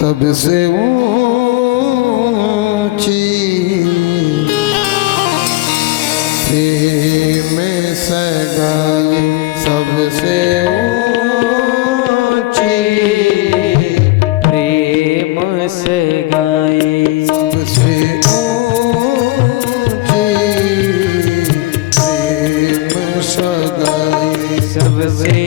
सबसे ऊंची प्रेम सगाई, सबसे ऊंची प्रेम सगाई, सबसे ऊंची प्रेम सगाई, सबसे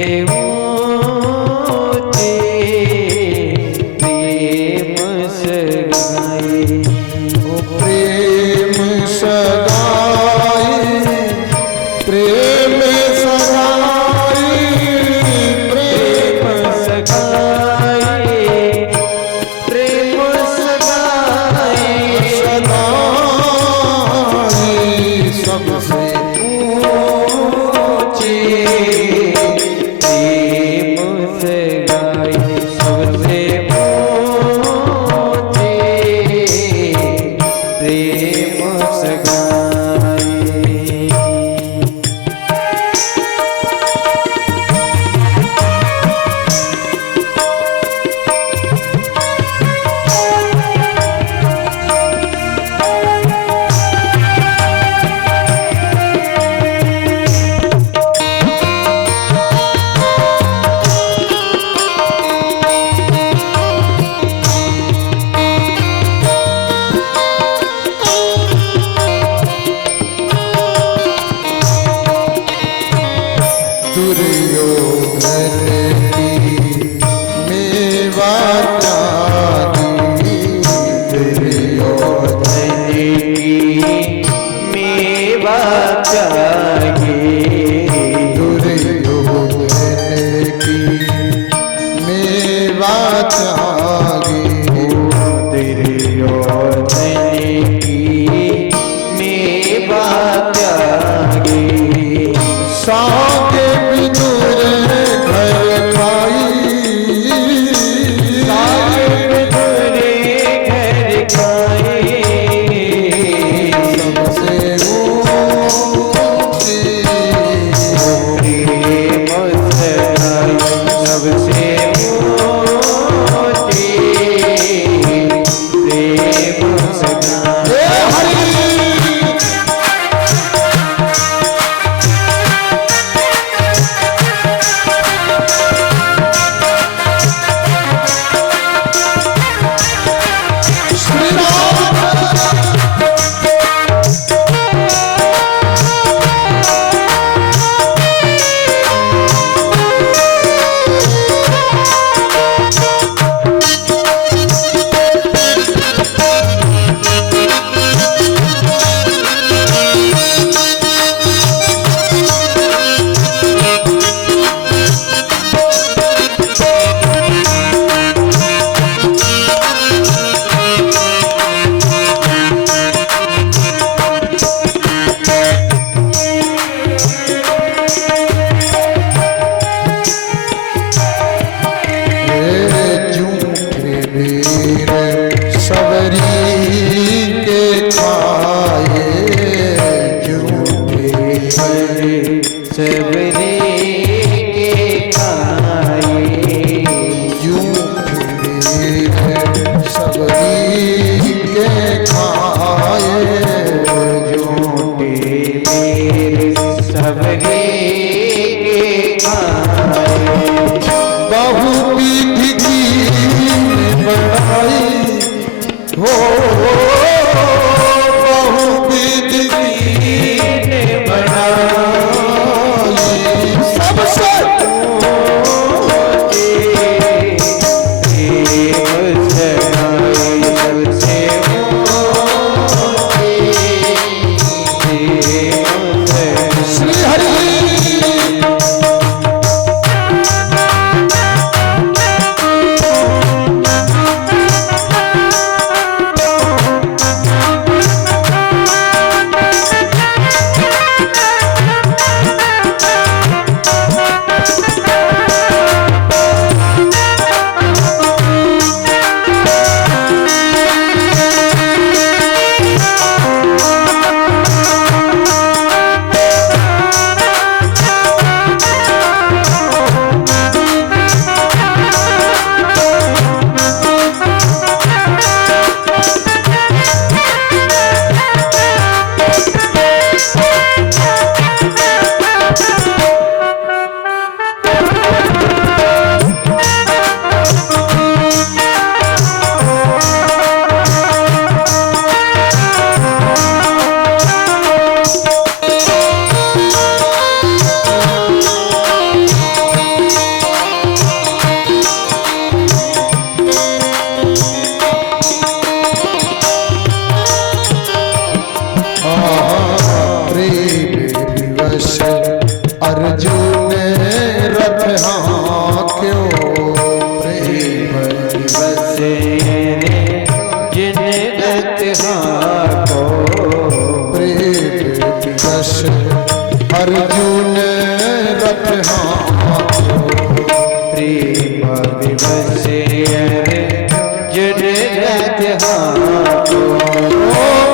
बसे अर्जुन रथ हाको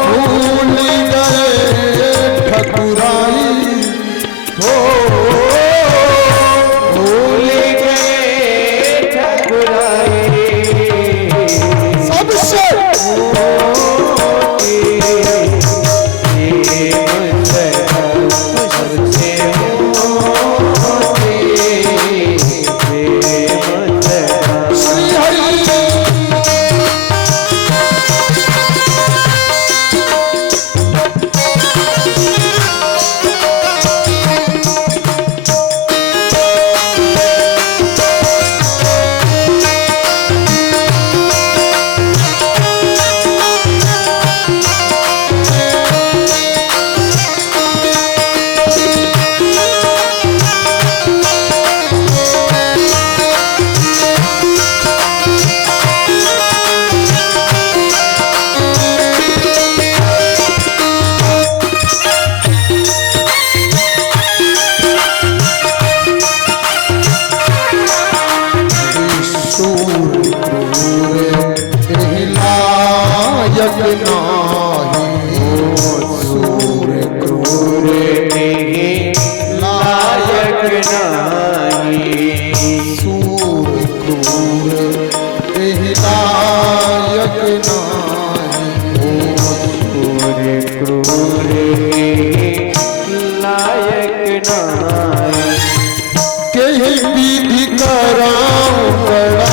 भूल गए ठकुराई हो भूल गए ठकुराई सबसे श्री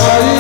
हरि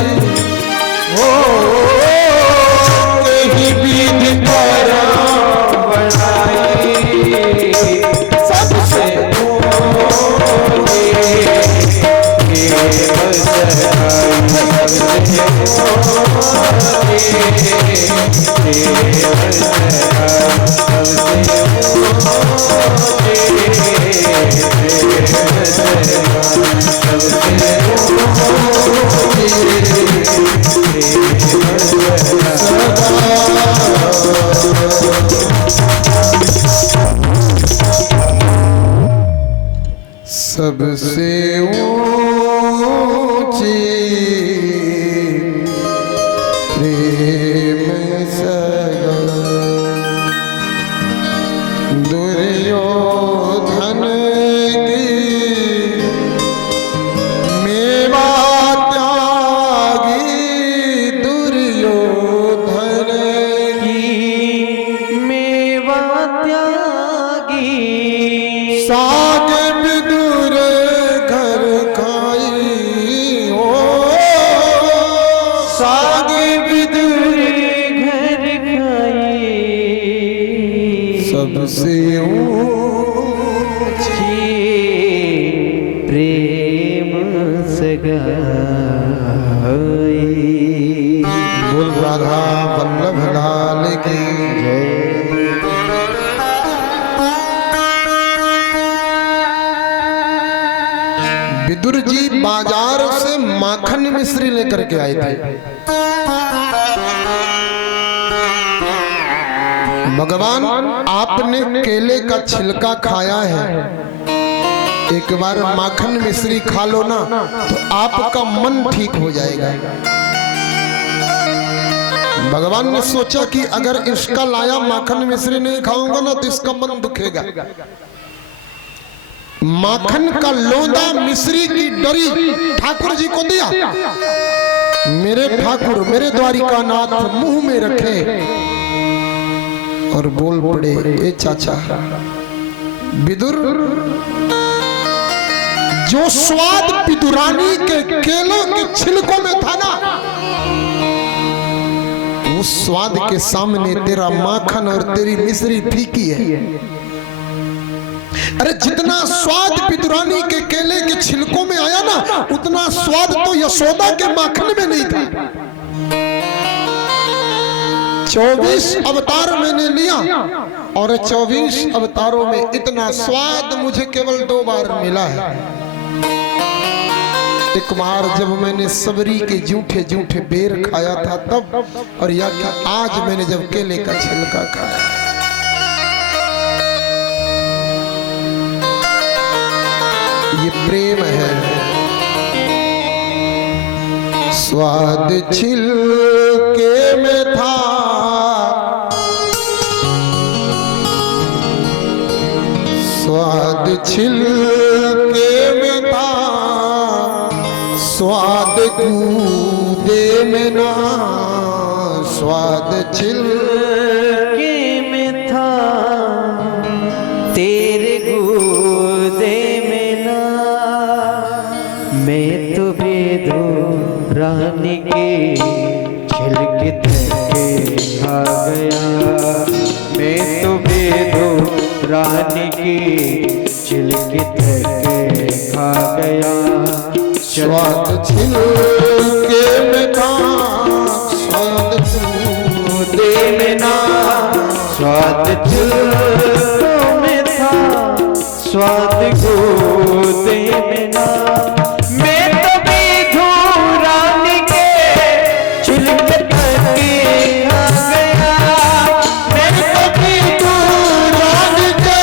सबसे ऊंची प्रेम सगा दुर्योधन की मेवा त्यागी दुर्योधन की मेवा त्यागी साग विदुर घर खाई हो साग विदुर घर खाई सबसे ऊंची प्रेम सगाई। बोल राधा वल्लभ लाल की जय। विदुर जी बाजार से माखन मिश्री लेकर के आए थे। भगवान आपने केले का छिलका खाया है, एक बार माखन मिश्री खा लो ना तो आपका मन ठीक हो जाएगा। भगवान ने सोचा कि अगर इसका लाया माखन मिश्री नहीं खाऊंगा ना तो इसका मन दुखेगा। माखन का लोंदा मिश्री की डरी ठाकुर जी को दिया। मेरे ठाकुर मेरे द्वारिका नाथ मुंह में रखे और बोल पड़े, ए चाचा विदुर, जो स्वाद विदुरानी के केलों के छिलकों में था ना, उस स्वाद के सामने तेरा माखन और तेरी मिश्री फीकी है। अरे जितना स्वाद विदुरानी के केले के छिलकों में आया ना, उतना स्वाद तो यशोदा के माखन में नहीं था। 24 अवतार मैंने लिया और 24 अवतारों में इतना स्वाद मुझे केवल 2 बार मिला है। एक बार जब मैंने सबरी के जूठे जूठे बेर खाया था तब, और या कि आज मैंने जब केले का छिलका खाया। ये प्रेम है। स्वाद छिलके में था, स्वाद छिलके में था, स्वाद कूदे में ना, स्वाद छिलके में था, तेरे गोदे में ना। मैं तो बेदो रानी के छिलके थके खा गया। मैं तो बेदो रानी के छिलके थके खा गया। स्वाद छिलके में था, स्वाद कूदे में ना, स्वाद छिलकों में था, स्वाद गोदे में ना। मैं तो बेधू रानी के छिलके थके खा गया। मैं तो बेधू रानी के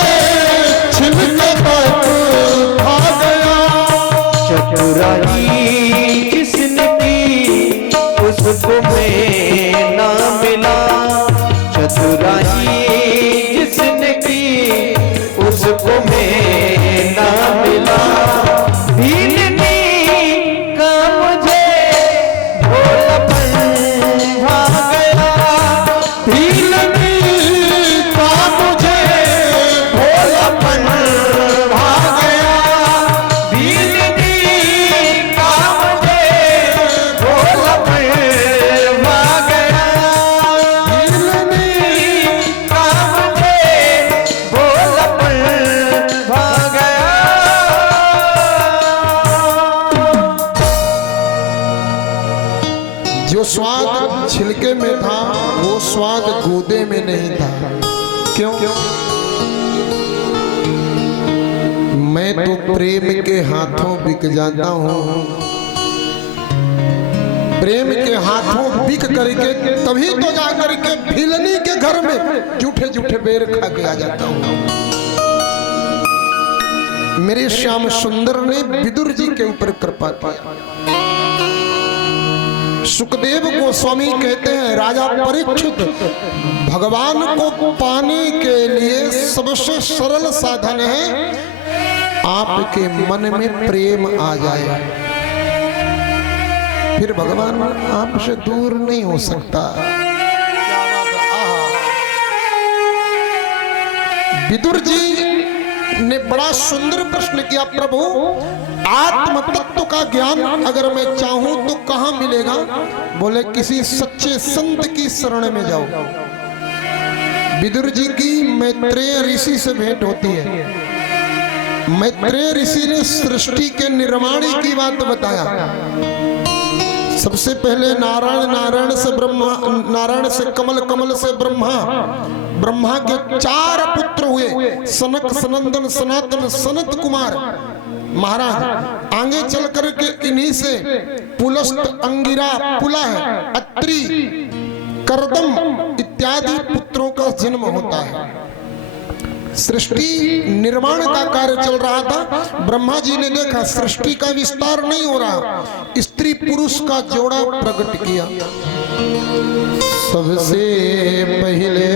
छिलके तक खा गया। चतुराई जिसने की उसको मैं ना मिला। चतुराई जिसने की उसको मैं ना मिला। भीलनी का मुझे भोलापन भा गया। भीलनी का मुझे भोलापन भा गया। भीलनी का मुझे भोलापन भा गया। भीलनी का मुझे भोलापन भा गया। जो स्वाद छिलके में था वो स्वाद गूदे में नहीं था। क्यों? मैं तो प्रेम के हाथों बिक जाता हूँ। प्रेम के हाथों बिक करके तभी तो जा करके भिलनी के घर में जूठे जूठे बेर खा के आ जाता हूँ। मेरे श्याम सुंदर ने विदुर जी के ऊपर कृपा किया। सुखदेव गोस्वामी कहते हैं, राजा परीक्षित, भगवान को पाने के लिए सबसे सरल साधन है आपके मन में प्रेम आ जाए, फिर भगवान आपसे दूर नहीं हो सकता। विदुर जी ने बड़ा सुंदर प्रश्न किया, प्रभु आत्म तत्व का ज्ञान अगर मैं चाहूं तो कहां मिलेगा? बोले किसी सच्चे संत की शरण में जाओ। विदुर जी की मैत्रेय ऋषि से भेंट होती है। मैत्रेय ऋषि ने सृष्टि के निर्माण की बात बताया। सबसे पहले नारायण, नारायण से ब्रह्मा, नारायण से कमल, कमल से ब्रह्मा, ब्रह्मा के 4 पुत्र हुए, सनक, सनंदन, सनातन, सनत कुमार महाराज। आगे चल करके इन्हीं से पुलस्त, अंगिरा, पुलह, अत्रि, करदम इत्यादि पुत्रों का जन्म होता है। सृष्टि निर्माण का कार्य चल रहा था। ब्रह्मा जी ने देखा सृष्टि का विस्तार नहीं हो रहा, स्त्री पुरुष का जोड़ा प्रकट किया। सबसे पहले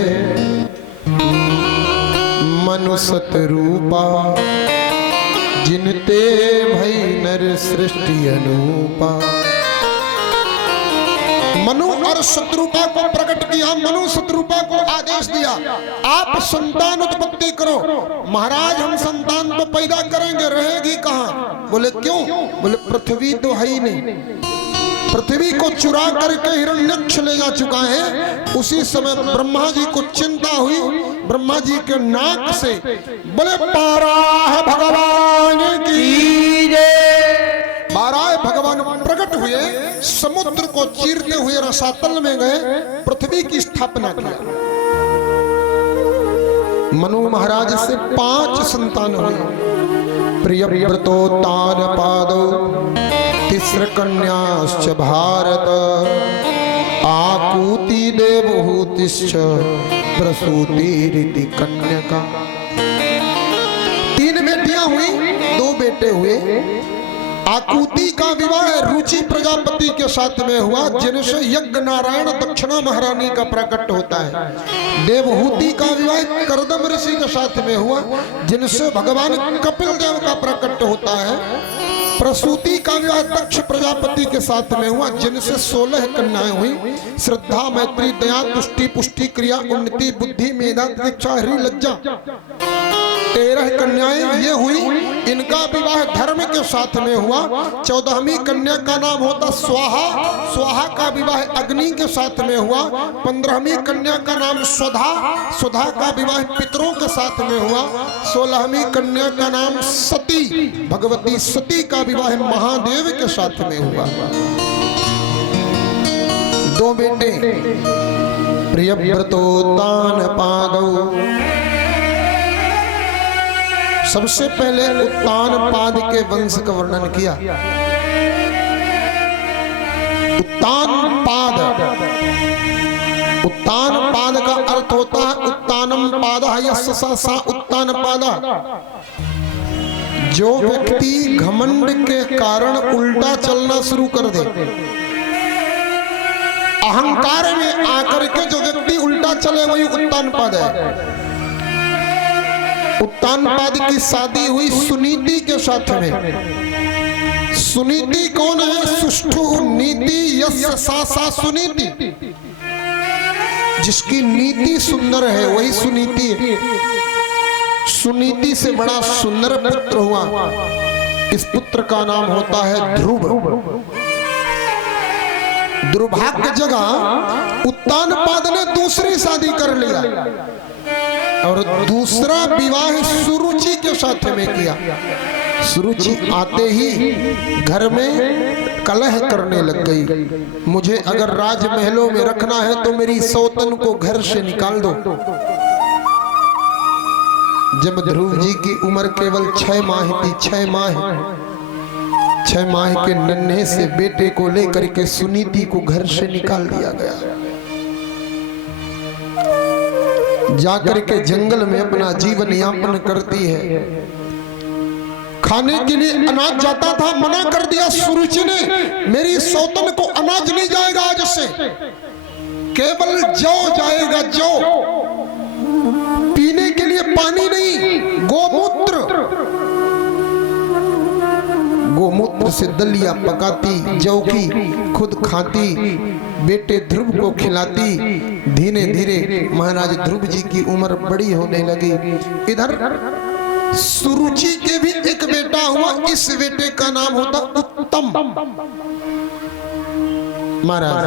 मनुष्य रूपा, जिनते भई नर सृष्टि अनूपा। मनु और शत्रुपा को प्रकट किया। मनु शत्रुपा को आदेश दिया, आप संतान उत्पत्ति करो। महाराज हम संतान तो पैदा करेंगे, रहेगी कहाँ? बोले क्यों? बोले पृथ्वी तो है ही नहीं। पृथ्वी को चुरा करके हिरण्यक्ष ले जा चुका है। उसी समय ब्रह्मा जी को चिंता हुई। ब्रह्मा जी के नाक से बोले पारा है भगवान की जय। बारह भगवान प्रकट हुए, समुद्र को चीरते हुए रसातल में गए, पृथ्वी की स्थापना किया। मनु महाराज से 5 संतान हुए। प्रियव्रतोत्तान पादो, तिस्र कन्याश्च भारत, आकूति देवहूतिश्च प्रसूति रीति कन्यका। 3 बेटियां हुई, 2 बेटे हुए। आकुति का विवाह रुचि प्रजापति के साथ में हुआ, जिनसे यज्ञ नारायण दक्षिणा महारानी का प्रकट होता है। देवहूति का विवाह करदम ऋषि के साथ में हुआ, जिनसे भगवान कपिल देव का प्रकट होता है। प्रसूति का विवाह दक्ष प्रजापति के साथ में हुआ, जिनसे 16 कन्याएं हुई। श्रद्धा, मैत्री, दया, तुष्टि, पुष्टि, क्रिया, उन्नति, बुद्धि, मेधा, दीक्षा, हरि, लज्जा, 13 कन्याएं ये हुई। इनका विवाह धर्म के साथ में हुआ। 14वीं कन्या का नाम होता स्वाहा। स्वाहा का विवाह अग्नि के साथ में हुआ। 15वीं कन्या का नाम स्वधा। स्वधा का विवाह पितरों के साथ में हुआ। 16वीं कन्या का नाम सती। भगवती सती का विवाह महादेव के साथ में हुआ। 2 बेटे प्रियव्रतोत्तान पादौ। सबसे पहले उत्तान पाद के वंश का वर्णन किया। उत्तान पाद, उत्तान पाद का अर्थ होता है उत्तानम पादः यस्य सा उत्तान पादा। जो व्यक्ति घमंड के कारण उल्टा चलना शुरू कर दे, अहंकार में आकर के जो व्यक्ति उल्टा चले वही उत्तान पाद है। उत्तान पाद की शादी हुई सुनीति के साथ में। सुनीति कौन है? सुष्ठु नीति यस्य सा सुनीति। जिसकी नीति सुंदर है वही सुनीति है। सुनीति से बड़ा सुंदर पुत्र हुआ। इस पुत्र का नाम होता है ध्रुव। दुर्भाग्य जगह उत्तान पाद ने दूसरी शादी कर लिया और दूसरा विवाह सुरुचि के साथ में किया। सुरुचि आते ही घर में कलह करने लग गई। मुझे अगर राजमहलों में रखना है तो मेरी सौतन को घर से निकाल दो। जब ध्रुव जी की उम्र केवल 6 माह थी, 6 माह के नन्हे से बेटे को लेकर के सुनीति को घर से निकाल दिया गया। जाकर के जंगल में अपना जीवन यापन करती है। खाने के लिए अनाज जाता था, मना कर दिया सुरुचि ने, मेरी सौतन को अनाज नहीं जाएगा आज से, केवल जौ जाएगा, जौ। पीने के लिए पानी नहीं, गोमूत्र। गोमूत्र से दलिया पकाती, जौ की खुद खाती, बेटे ध्रुव को खिलाती। धीरे धीरे महाराज ध्रुव जी की उम्र बड़ी होने लगी। इधर सुरुचि के भी एक बेटा हुआ। इस बेटे का नाम होता उत्तम। महाराज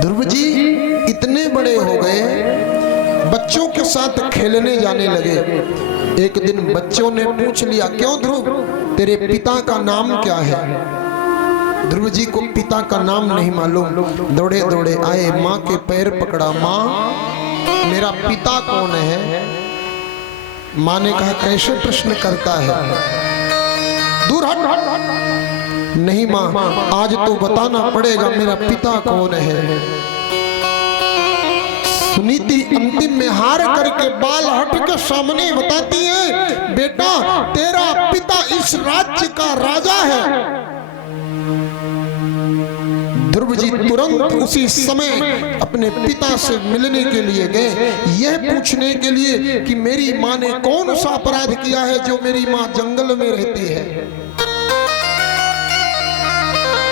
ध्रुव जी इतने बड़े हो गए, बच्चों के साथ खेलने जाने लगे। एक दिन बच्चों ने पूछ लिया, क्यों ध्रुव, तेरे पिता का नाम क्या है? ध्रुव जी को पिता का नाम नहीं मालूम। दौड़े दौड़े आए, माँ के पैर पकड़ा, माँ मेरा पिता कौन है? माँ ने कहा, कैसे प्रश्न करता है, दूर हट। नहीं माँ, आज तो बताना पड़ेगा मेरा पिता कौन है। सुनीति अंतिम में हार करके बाल हट के सामने बताती है, बेटा तेरा पिता इस राज्य का राजा है। ध्रुव जी तुरंत उसी समय अपने पिता से मिलने के लिए गए, यह पूछने के लिए कि मेरी माँ ने कौन सा अपराध किया है जो मेरी माँ जंगल में रहती है।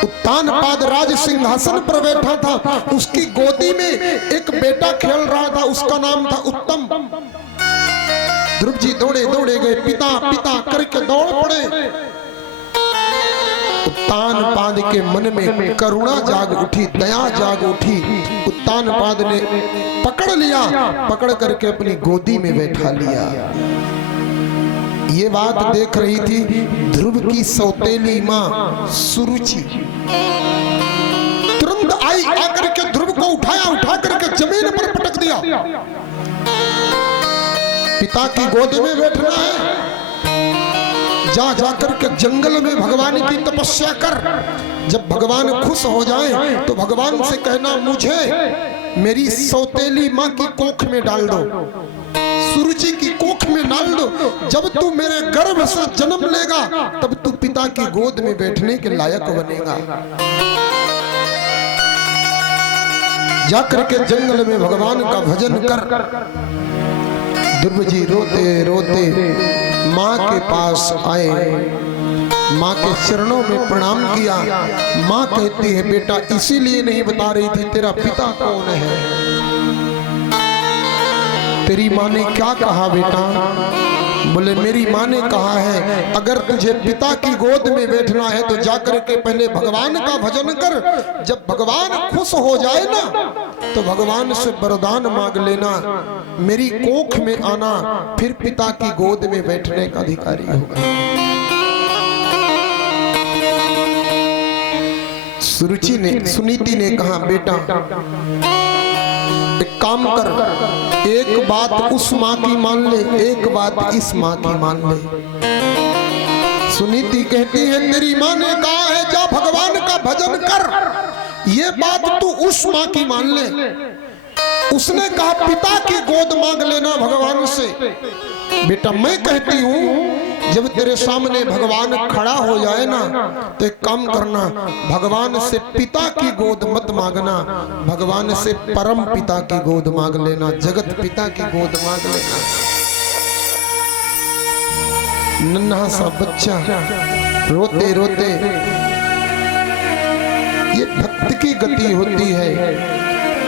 उत्तान पाद राज सिंहासन पर बैठा था, उसकी गोदी में एक बेटा खेल रहा था, उसका नाम था उत्तम। ध्रुव जी दौड़े दौड़े गए, पिता पिता करके दौड़ पड़े। उत्तान पाद के मन में करुणा जाग उठी, दया जाग उठी। उत्तान पाद ने पकड़ लिया, पकड़ करके अपनी गोदी में बैठा लिया। ये बात देख रही थी ध्रुव की सौतेली माँ सुरुचि। तुरंत आई, आकर के ध्रुव को उठाया, उठा करके जमीन पर पटक दिया। पिता की गोद में बैठना है, जा जाकर के जंगल में भगवान की तपस्या कर। जब भगवान खुश हो जाए तो भगवान से कहना, मुझे मेरी सौतेली माँ की कोख में डाल दो। सूरज सुरुचि की कोख में डाल दो। जब तू मेरे गर्भ से जन्म लेगा तब तू पिता की गोद में बैठने के लायक बनेगा। जाकर के जंगल में भगवान का भजन कर। ध्रुव जी रोते रोते माँ के पास आए, माँ के चरणों में प्रणाम किया। माँ कहती है बेटा इसीलिए नहीं बता रही थी तेरा पिता कौन है। तेरी माँ ने क्या कहा बेटा? बोले मेरी माँ ने कहा है अगर तुझे पिता की गोद में बैठना है तो जाकर के पहले भगवान का भजन कर। जब भगवान खुश हो जाए ना तो भगवान से वरदान मांग लेना, मेरी कोख में आना, फिर पिता की गोद में बैठने का अधिकारी होगा। सुनीति ने कहा बेटा एक काम कर, एक बात उस माँ की मान ले, एक बात इस माँ की मान ले। सुनीति कहती है तेरी माँ ने कहा है जा भगवान का भजन कर, ये बात तू उस माँ की मान ले। उसने कहा पिता की गोद मांग लेना भगवान से। बेटा मैं कहती हूँ जब तेरे सामने भगवान खड़ा हो जाए ना तो एक काम करना, भगवान से पिता की गोद मत मांगना, भगवान से परम पिता की गोद मांग लेना, जगत पिता की गोद मांग लेना। नन्हा सा बच्चा रोते रोते, ये भक्त की गति होती है,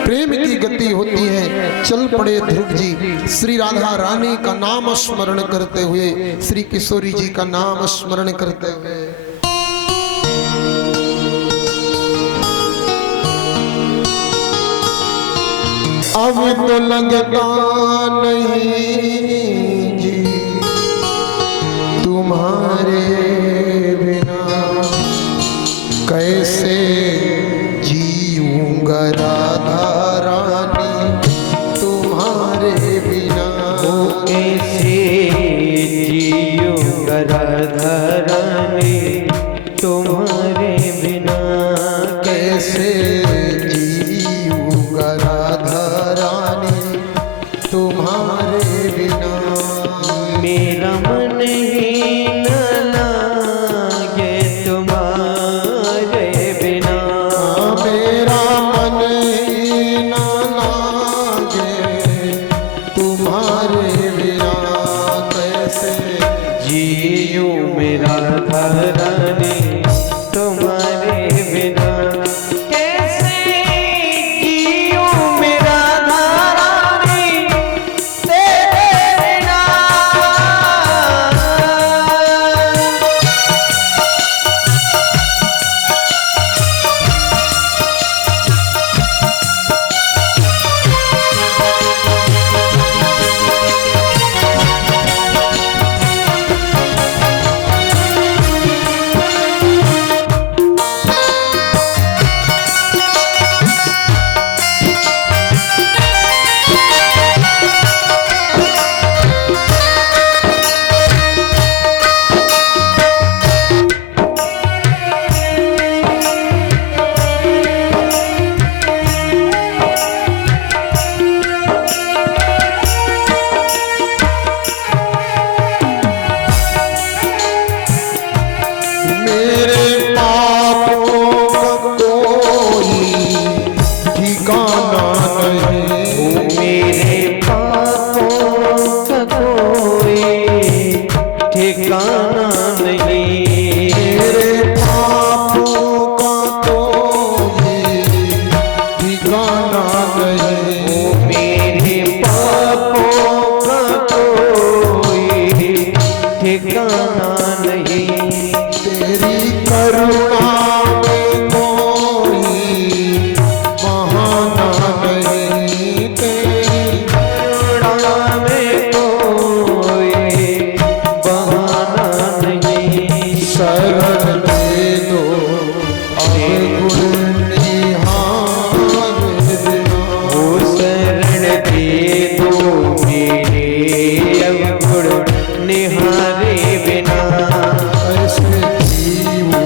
प्रेम की गति होती है। चल पड़े ध्रुव जी श्री राधा रानी का नाम स्मरण करते हुए, श्री किशोरी जी का नाम स्मरण करते हुए। अब तो लगता नहीं जी तुम्हारे बिना, कैसे जीऊंगा राधा रानी तुम्हारे बिना। कैसे जीऊंगा राधा रानी तुम्हारे बिना, कैसे जीऊंगा राधा रानी तुम्हारे बिना। मेरा मन ही न लागे तुम्हारे बिना, मेरा मन ही न लागे तुम्हारे बिना। कैसे जीऊं मेरा रानी तुम्हारे बिना, कैसे जीऊं मेरा रानी तेरे बिना। निहारे बिना, कैसे जीऊं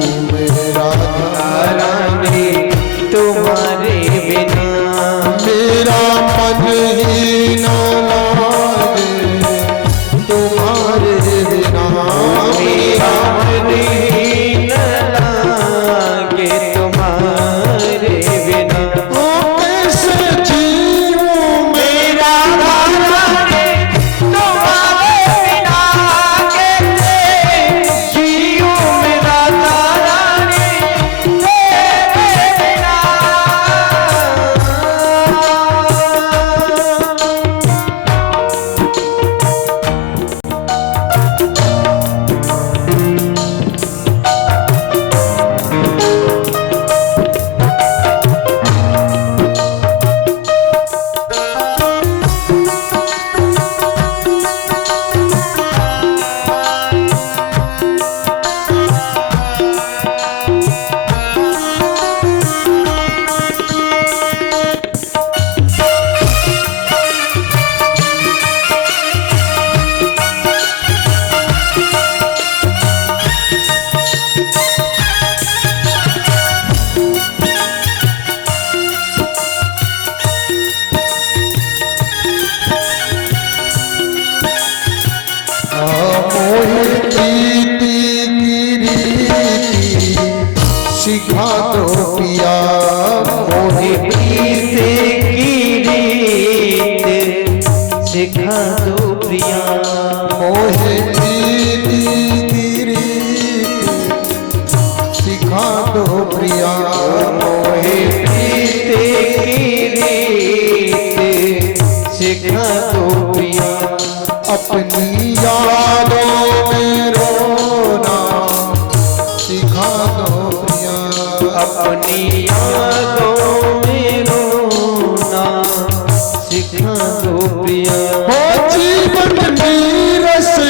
सिखा दो पिया मोहे प्रीत की रीत सिखा दो प्रिया मोहे प्रीति की रीत सिखा दो प्रिया मोहे प्रीत की रीत सिखा दो प्रिया अपनी यादों में रोना सिखा दो प्रिया अपनी यादों में रोना सिखा दो प्रिया हो जीवन नीर से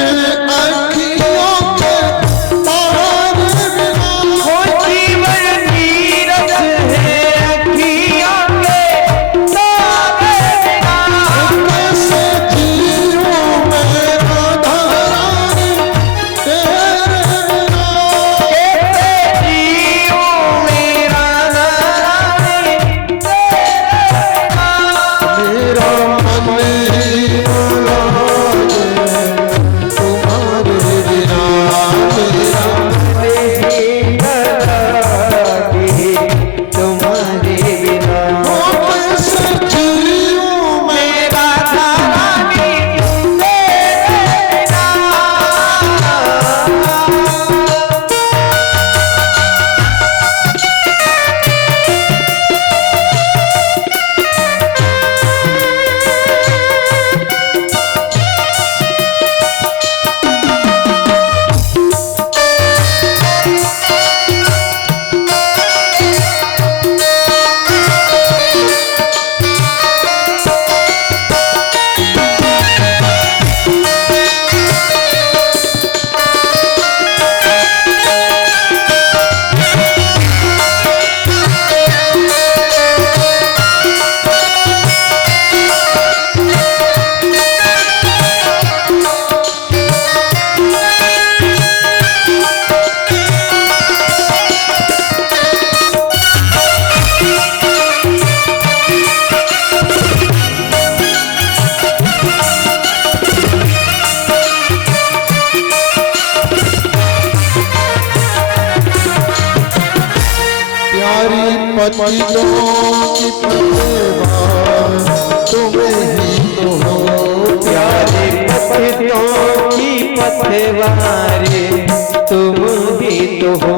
अखियों के तार बिना हो जीवन नीरस है अखियों के तारे बिना कैसे जीऊं मैं राधारानी तेरे बिना कैसे जीऊं मेरा नारायण तेरे बिना मेरा मन ही न लागे तुम्हारे बिना मेरा तुम्हारे बिना हो कैसे जीऊं मैं मेरा नारायण तेरे बिना प्यारी पतियों की पतवार तुम्हें ही तो हो प्यारे पतियों की पतवारे तुम ही तो हो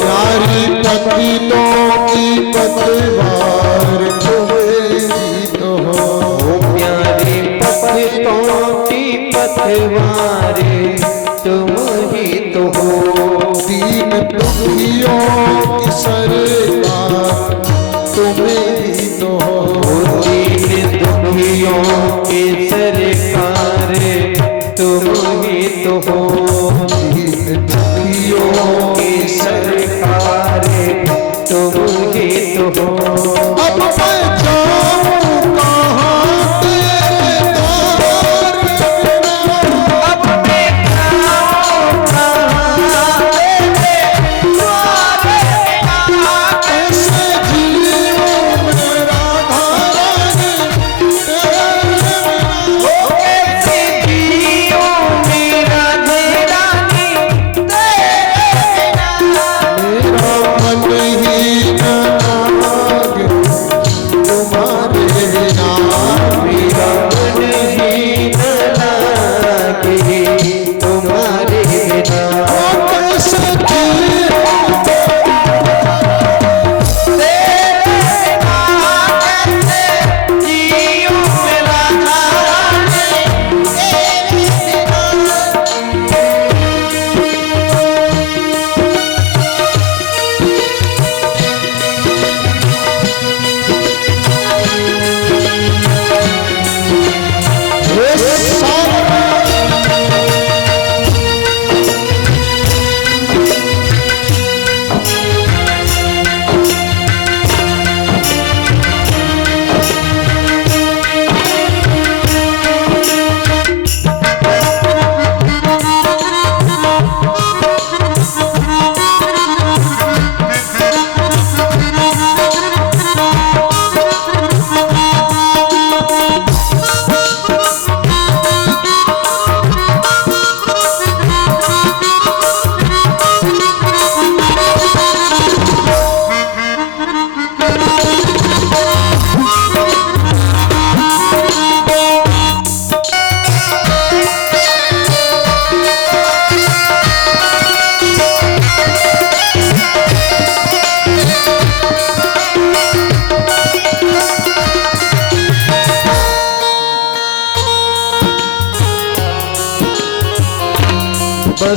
प्यारी पतियों की पतवार तुम्हें ही तो हो प्यारे पतियों की पतवारे तुम ही तो हो दीन दुखियों की सरकार तुम्हें ही तो हो दीन दुखियों की सरकार तुम ही तो हो दीन दुखियों की सरकार तुम ही तो हो अब मैं जाऊं कहाँ तेरे द्वार बिना अब मैं जाऊं कहाँ तेरे द्वारे बिना कैसे जीऊं मैं राधारानी तेरे बिना कैसे जीऊं मेरा रानी तेरे बिना मेरा मन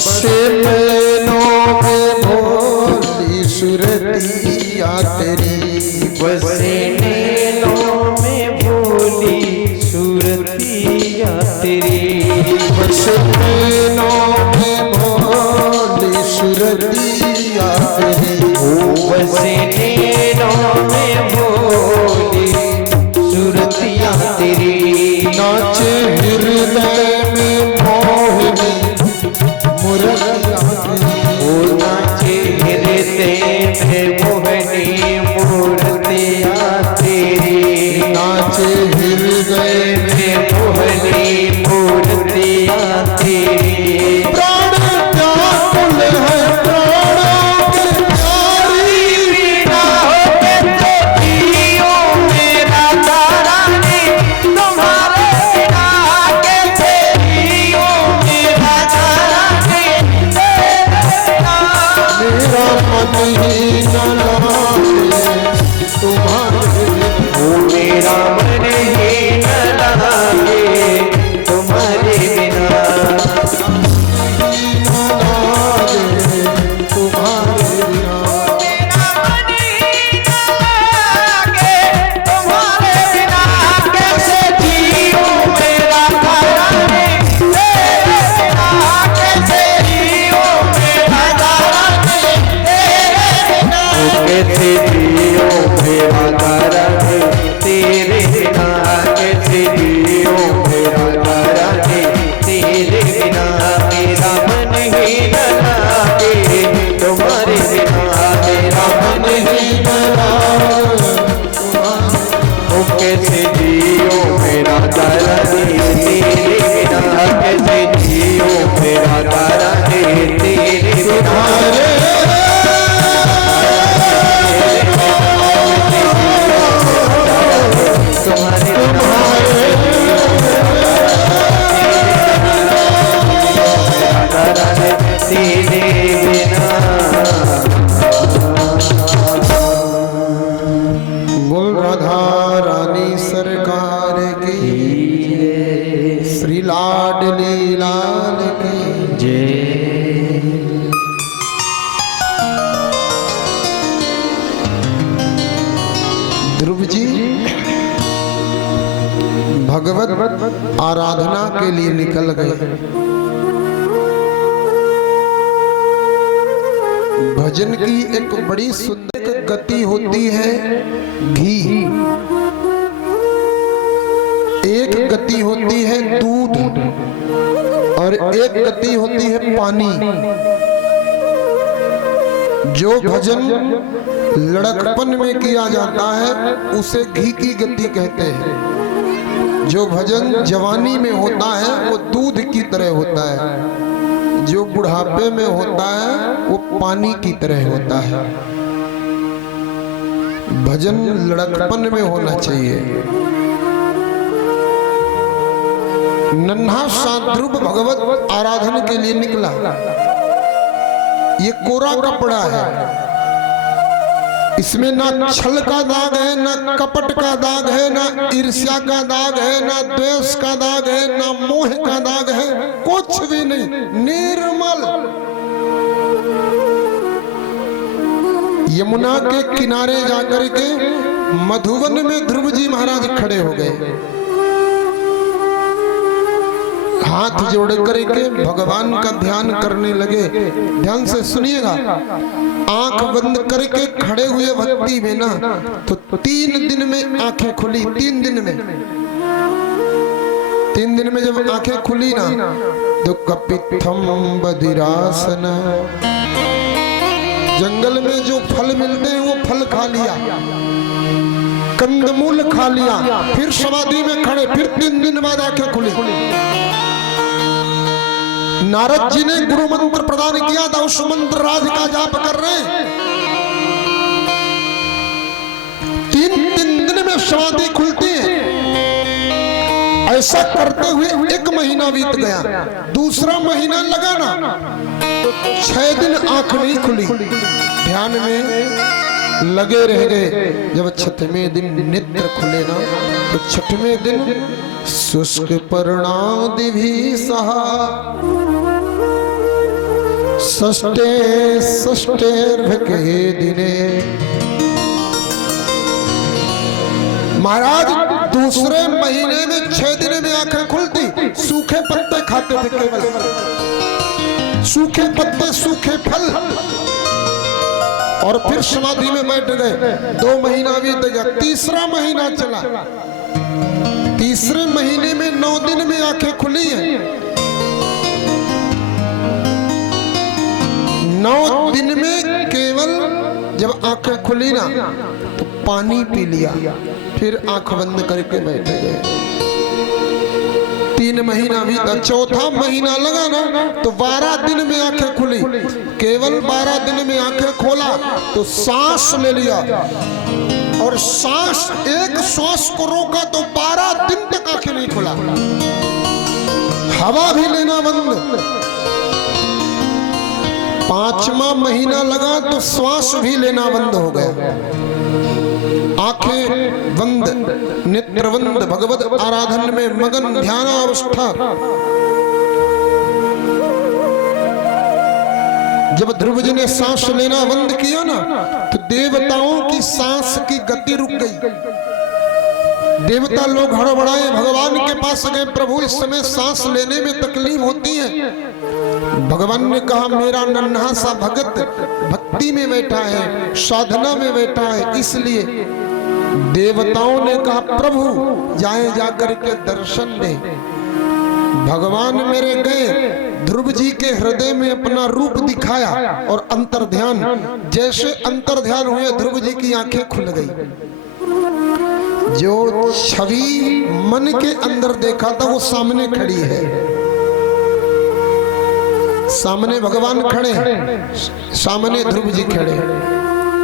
बसे नैनों में भोली सुरतिया तेरी, बसे नैनों में भोली सूरतिया तेरी, बसे नैनों में भोली सुरतिया तेरी, बसे नैनों में भोली सूरतिया तेरी, नाचे हृदय में मोहिनी मुरतिया तेरी, ओ नाचे हृदय में मोहनी मूर्तिया तेरी, नाचे हृदय में मोहनी मूर्तिया तेरी, प्राण व्याकुल है प्राणों के प्यारी, बिना होके तो जियो मेरा तारानी, तुम्हारे बिना कैसे जियो मेरा तारानी, तेरे बिना मेरा मन ही न लागे तुम्हारे बिना, ओ मेरा मन ही न लागे तुम्हारे बिना, न लागे तुम्हारे बिना, मेरा मन ही न लागे तुम्हारे बिना, कैसे जियो मेरा तारानी, तेरे बिना कैसे जियो मेरा तारानी, तेरे बिना कैसे जियो मेरा तारानी, तेरे बिना कैसे जियो मेरा तारानी, तेरे बिना मेरा मन ही न लागे तुम्हारे बिना, मेरा मन ही न लागे ओ कैसे जियो मेरा तारानी, तेरे बिना कैसे जियो मेरा तारानी, तेरे बिना तुम्हारे तेरे बिना। बोल राधा रानी सरकार की, श्री लाडली लाल की जय। ध्रुव जी भगवत आराधना के लिए निकल गए। भजन की एक बड़ी सुंदर गति होती है घी, एक गति होती है दूध और एक गति होती है पानी। जो भजन लड़कपन में किया जाता है उसे घी की गति कहते हैं। जो भजन जवानी में होता है वो दूध की तरह होता है। जो बुढ़ापे में होता है वो पानी की तरह होता है। भजन लड़कपन में होना चाहिए। नन्हा सा ध्रुव भगवत आराधना के लिए निकला। ये कोरा कपड़ा है, इसमें ना छल का दाग है, ना कपट का दाग है, ना ईर्ष्या का दाग है, ना द्वेष का दाग है, ना मोह का दाग है, कुछ भी नहीं, निर्मल। यमुना के किनारे जाकर के मधुवन में ध्रुव जी महाराज खड़े हो गए। हाथ जोड़ करके भगवान का ध्यान करने लगे। ध्यान से सुनिएगा, आंख बंद करके खड़े हुए भक्ति में ना तो 3 दिन में आंखें खुली। 3 दिन में, 3 दिन में जब आंखें खुली ना तो कपित्थम बदिरासन, जंगल में जो फल मिलते हैं वो फल खा लिया, कंदमूल खा लिया, फिर समाधि में खड़े, फिर 3 दिन बाद आंखें खुली। नारद जी ने गुरु मंत्र प्रदान किया था, उस मंत्र राज का जाप कर रहे हैं। 3 दिन में समाधि खुलती है। ऐसा करते हुए 1 महीना बीत गया। दूसरा महीना लगा ना तो 6 दिन आंख नहीं खुली, ध्यान में लगे रह गए। जब 6वें दिन नेत्र खुले ना तो 6वें दिन शुष्क पर्णादि भी सहा, षष्ठे षष्ठेर्भके दिने। महाराज दूसरे महीने में 6 दिन में आंखें खुलती, सूखे पत्ते खाते थे, केवल सूखे पत्ते सूखे फल, और फिर समाधि में बैठ गए। 2 महीना बीत गया, तीसरा महीना चला। तीसरे महीने में 9 दिन में आंखें खुली हैं। 9 दिन में केवल जब आंखें खुली ना तो पानी पी लिया, फिर आंख बंद करके बैठ गए। 3 महीना बीता, चौथा महीना लगा ना तो 12 दिन में आंखें खुली। केवल 12 दिन में आंखें खोला तो सांस ले लिया, और सांस, एक श्वास को रोका तो 12 दिन तक आंखें नहीं खुला। हवा भी लेना बंद। 5वां महीना लगा तो श्वास भी लेना बंद हो गया। आंखें बंद, नेत्र बंद, भगवत आराधन में मगन, ध्यानावस्था। जब ध्रुव जी ने सांस लेना बंद किया ना तो देवताओं की सांस की गति रुक गई। देवता लोग हड़बड़ाए, भगवान के पास गए, प्रभु इस समय सांस लेने में तकलीफ होती है। भगवान ने कहा मेरा नन्हा सा भगत भक्ति में बैठा है, साधना में बैठा है, इसलिए। देवताओं ने कहा प्रभु जाए जाकर के दर्शन दे। भगवान मेरे गए, ध्रुव जी के हृदय में अपना रूप दिखाया और अंतर्ध्यान। जैसे अंतर्ध्यान हुए ध्रुव जी की आंखें खुल गई। जो छवि मन के अंदर देखा था वो सामने खड़ी है। सामने भगवान खड़े, सामने ध्रुव जी खड़े।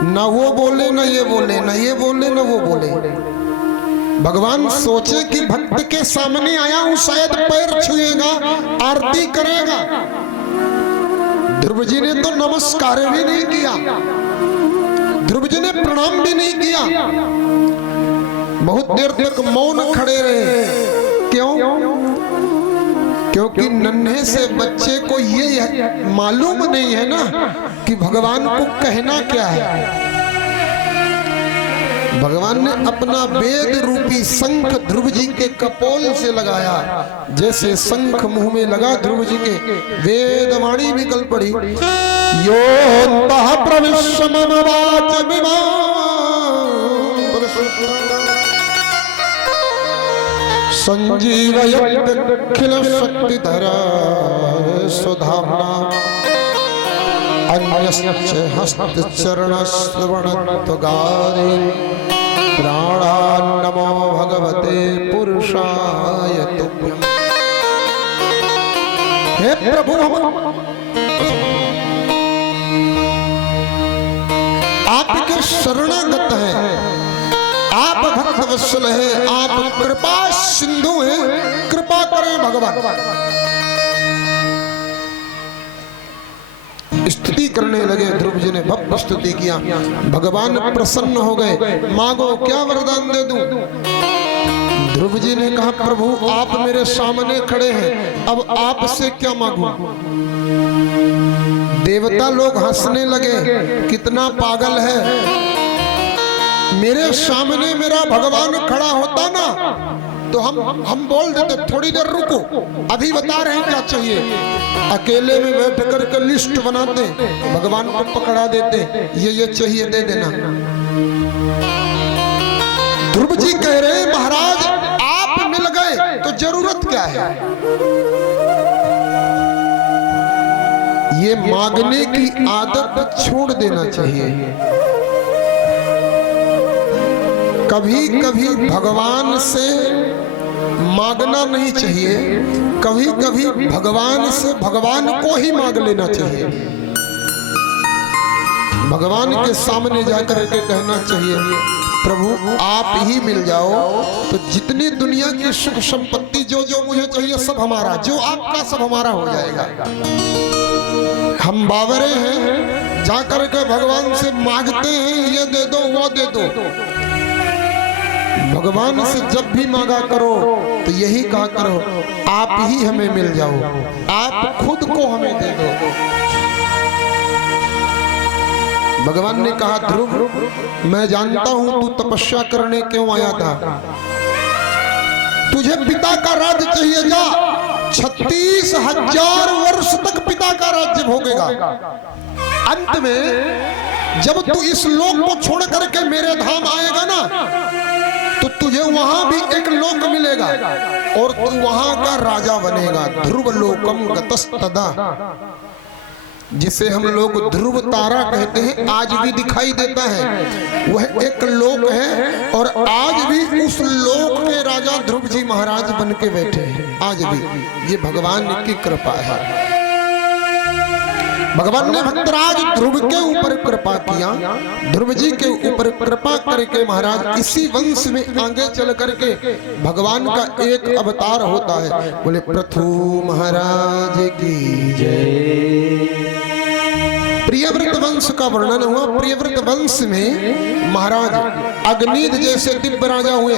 ना वो बोले ना ये बोले, ना ये बोले ना वो बोले। भगवान सोचे कि भक्त के सामने आया हूं, शायद पैर छुएगा, आरती करेगा। ध्रुव जी ने तो नमस्कार भी नहीं किया, ध्रुव जी ने प्रणाम भी नहीं किया। बहुत देर तक मौन खड़े रहे। क्यों? क्योंकि नन्हे से बच्चे को ये मालूम नहीं है ना कि भगवान को कहना क्या है। भगवान ने अपना वेद रूपी शंख ध्रुव जी के कपोल से लगाया। जैसे शंख मुंह में लगा ध्रुव जी के, वेदवाणी निकल पड़ी। योऽन्तः प्रविश्य मम वाचमिमां संजीवयत्यखिल शक्तिधरा सुधाम्ना अन्यस्य हस्तचरणश्रवणत्वगादि प्राणान् नमो भगवते पुरुषाय तुभ्यम्। हे प्रभु, आपके शरणागत हैं, आप भक्त वत्सल हैं, आप कृपा सिंधु हैं, कृपा करें भगवान। स्तुति करने लगे ध्रुव जी ने, भव्य स्तुति किया। भगवान प्रसन्न हो गए। मांगो, क्या वरदान दे दूं? ध्रुव जी ने कहा प्रभु आप मेरे सामने खड़े हैं, अब आपसे क्या मांगूं? देवता लोग हंसने लगे, कितना पागल है। मेरे सामने मेरा भगवान खड़ा होता ना तो हम बोल देते थोड़ी देर रुको, अभी बता रहे हैं क्या चाहिए। अकेले में बैठ करके लिस्ट बनाते, भगवान को पकड़ा देते, ये चाहिए दे देना। ध्रुव जी कह रहे महाराज आप मिल गए तो जरूरत क्या है? ये मांगने की आदत छोड़ देना चाहिए। कभी कभी भगवान से मांगना नहीं चाहिए, कभी कभी भगवान से भगवान को ही मांग लेना चाहिए। भगवान के सामने जाकर के कहना चाहिए प्रभु आप ही मिल जाओ तो जितनी दुनिया की सुख संपत्ति जो जो मुझे चाहिए सब हमारा, जो आपका सब हमारा हो जाएगा। हम बावरे हैं, जाकर के भगवान से मांगते हैं ये दे दो वो दे दो। भगवान से जब भी मांगा करो तो यही कहा करो आप ही हमें मिल जाओ, आप खुद को हमें दे दो। भगवान ने कहा ध्रुव, मैं जानता हूं तू तपस्या करने क्यों आया था। तुझे पिता का राज्य चाहिए, जा 36,000 वर्ष तक पिता का राज्य भोगेगा। अंत में जब तू इस लोक को छोड़ करके मेरे धाम आएगा ना, तो तुझे वहां भी एक लोक मिलेगा और तू वहां का राजा बनेगा। ध्रुव लोकम गतस्तदा, जिसे हम लोग ध्रुव तारा कहते हैं, आज भी दिखाई देता है। वह एक लोक है और आज भी उस लोक के राजा ध्रुव जी महाराज बन के बैठे हैं। आज भी ये भगवान की कृपा है। भगवान ने भक्तराज ध्रुव के ऊपर कृपा किया, ध्रुव जी के ऊपर कृपा करके महाराज इसी वंश में आगे चल करके भगवान का एक अवतार होता है। बोले पृथु महाराज की जय। प्रियव्रत वंश का वर्णन हुआ। प्रियव्रत वंश में महाराज अग्निद जैसे दिव्य राजा हुए।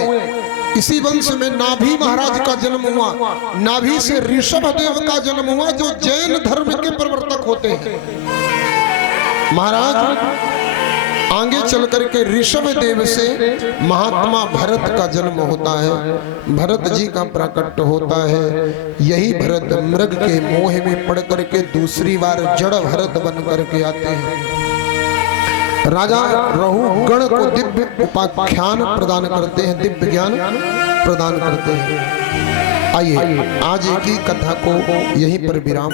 इसी वंश में नाभि महाराज का जन्म हुआ। नाभि से ऋषभ देव का जन्म हुआ, जो जैन धर्म के प्रवर्तक होते हैं। महाराज आगे चल करके ऋषभ देव से महात्मा भरत का जन्म होता है। भरत जी का प्राकट्य होता है। यही भरत मृग के मोह में पड़ करके दूसरी बार जड़ भरत बन करके आते हैं। राजा रहु गण को दिव्य उपाख्यान प्रदान करते हैं, दिव्य ज्ञान प्रदान करते हैं। आइए आज की कथा को यहीं पर विराम।